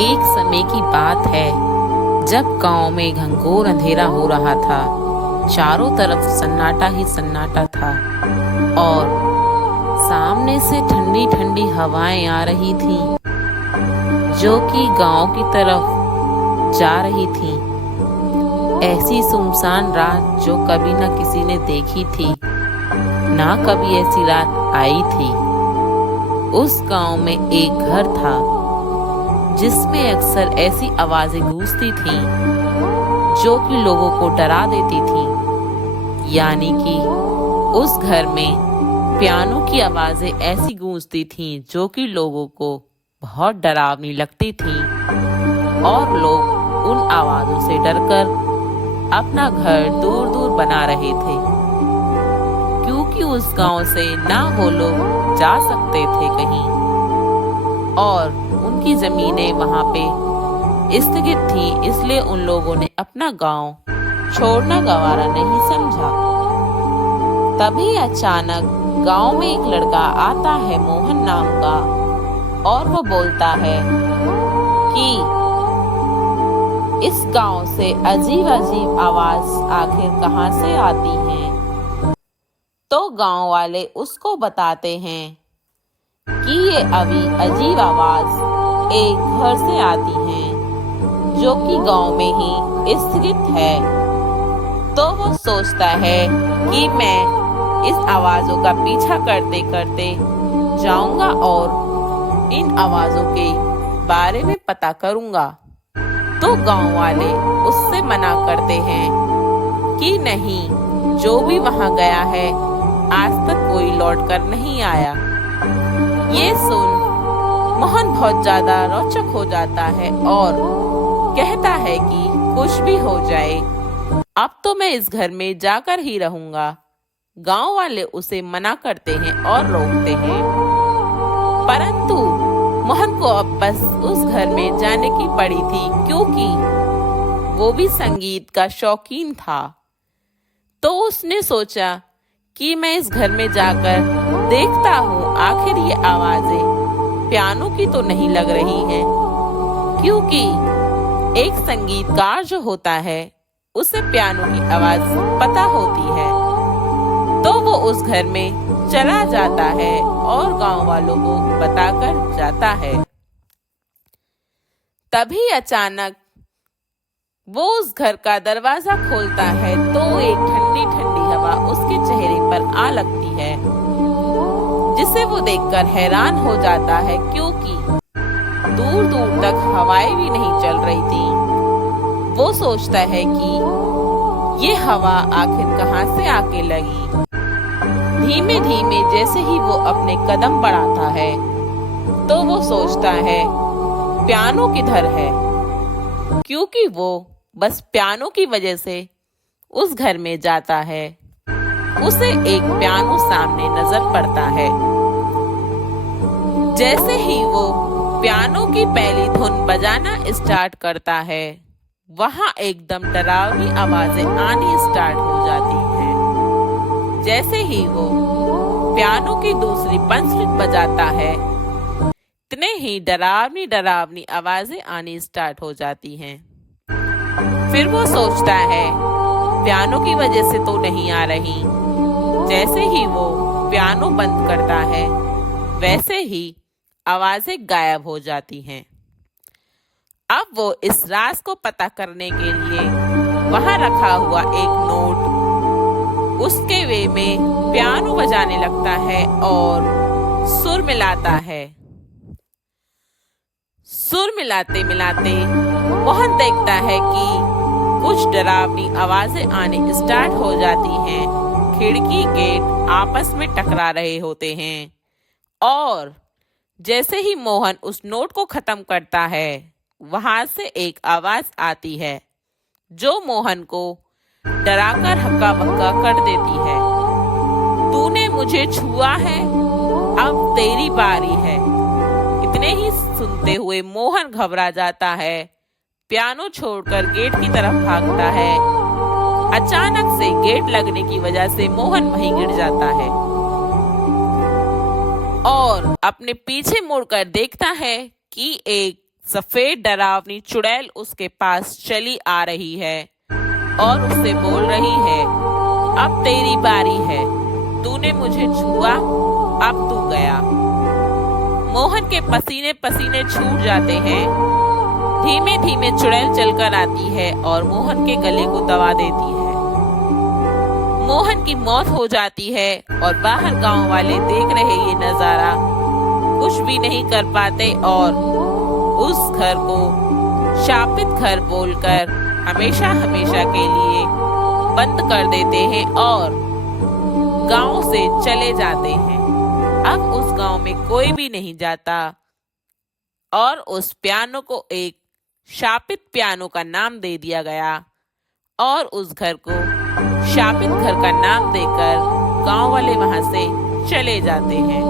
एक समय की बात है जब गांव में घंघोर अंधेरा हो रहा था। चारों तरफ सन्नाटा ही सन्नाटा था और सामने से ठंडी ठंडी हवाएं आ रही थीं जो कि गांव की तरफ जा रही थीं। ऐसी सुनसान रात जो कभी न किसी ने देखी थी, ना कभी ऐसी रात आई थी। उस गांव में एक घर था जिसमें अक्सर ऐसी आवाजें गूंजती थीं जो कि लोगों को डरा देती थीं। यानी कि उस घर में पियानो की आवाजें ऐसी गूंजती थीं जो कि लोगों को बहुत डरावनी लगती थीं और लोग उन आवाजों से डरकर अपना घर दूर दूर बना रहे थे, क्योंकि उस गांव से ना वो लोग जा सकते थे कहीं और उनकी जमीनें वहां पे स्थगित थी। इसलिए उन लोगों ने अपना गांव छोड़ना गवारा नहीं समझा। तभी अचानक गांव में एक लड़का आता है, मोहन नाम का, और वो बोलता है कि इस गांव से अजीब अजीब आवाज आखिर कहां से आती हैं। तो गांव वाले उसको बताते हैं कि ये अभी अजीब आवाज एक घर से आती है जो कि गांव में ही स्थित है। तो वो सोचता है कि मैं इस आवाजों का पीछा करते करते जाऊंगा और इन आवाजों के बारे में पता करूंगा। तो गांव वाले उससे मना करते हैं कि नहीं, जो भी वहां गया है आज तक कोई लौट कर नहीं आया। ये सुन मोहन बहुत ज्यादा रोचक हो जाता है और कहता है कि कुछ भी हो जाए, अब तो मैं इस घर में जाकर ही रहूंगा। गांव वाले उसे मना करते हैं और रोकते हैं, परंतु मोहन को अब बस उस घर में जाने की पड़ी थी, क्योंकि वो भी संगीत का शौकीन था। तो उसने सोचा कि मैं इस घर में जाकर देखता हूँ आखिर ये आवाजें पियानो की तो नहीं लग रही हैं, क्योंकि एक संगीतकार जो होता है उसे पियानो की आवाज पता होती है। तो वो उस घर में चला जाता है और गांव वालों को बताकर जाता है। तभी अचानक वो उस घर का दरवाजा खोलता है तो एक ठंडी ठंडी हवा उसके चेहरे पर आ लगती है, जिसे वो देखकर हैरान हो जाता है, क्योंकि दूर दूर तक हवाएं भी नहीं चल रही थी। वो सोचता है कि ये हवा आखिर कहां से आके लगी। धीमे धीमे जैसे ही वो अपने कदम बढ़ाता है तो वो सोचता है पियानो किधर है, क्योंकि वो बस पियानो की वजह से उस घर में जाता है। उसे एक पियानो सामने नजर पड़ता है। जैसे ही वो पियानो की पहली धुन बजाना स्टार्ट करता है, वहां एकदम डरावनी आवाजें आनी स्टार्ट हो जाती हैं। जैसे ही वो पियानो की दूसरी पंचलित बजाता है, इतने ही डरावनी डरावनी आवाजें आनी स्टार्ट हो जाती हैं। फिर वो सोचता है पियानो की वजह से तो नहीं आ रही। जैसे ही वो पियानो बंद करता है, वैसे ही आवाजें गायब हो जाती हैं। अब वो इस राज को पता करने के लिए वहां रखा हुआ एक नोट उसके वे में पियानो बजाने लगता है और सुर मिलाता है। सुर मिलाते मिलाते मोहन देखता है कि कुछ डरावनी आवाजें आने स्टार्ट हो जाती हैं। खिड़की गेट आपस में टकरा रहे होते हैं और जैसे ही मोहन उस नोट को खत्म करता है, वहां से एक आवाज आती है जो मोहन को डराकर हक्का बक्का कर देती है। तूने मुझे छुआ है, अब तेरी बारी है। इतने ही सुनते हुए मोहन घबरा जाता है, पियानो छोड़कर गेट की तरफ भागता है। अचानक से गेट लगने की वजह से मोहन वहीं गिर जाता है और अपने पीछे मुड़कर देखता है कि एक सफेद डरावनी चुड़ैल उसके पास चली आ रही है और उससे बोल रही है, अब तेरी बारी है, तूने मुझे छुआ, अब तू गया। मोहन के पसीने पसीने छूट जाते हैं। धीमे धीमे चुड़ैल चलकर आती है और मोहन के गले को दबा देती है। मोहन की मौत हो जाती है और बाहर गांव वाले देख रहे ये नजारा कुछ भी नहीं कर पाते और उस घर को शापित घर बोलकर हमेशा हमेशा के लिए बंद कर देते हैं और गांव से चले जाते हैं। अब उस गांव में कोई भी नहीं जाता और उस पियानो को एक शापित पियानो का नाम दे दिया गया और उस घर को शापित घर का नाम देकर गांव वाले वहां से चले जाते हैं।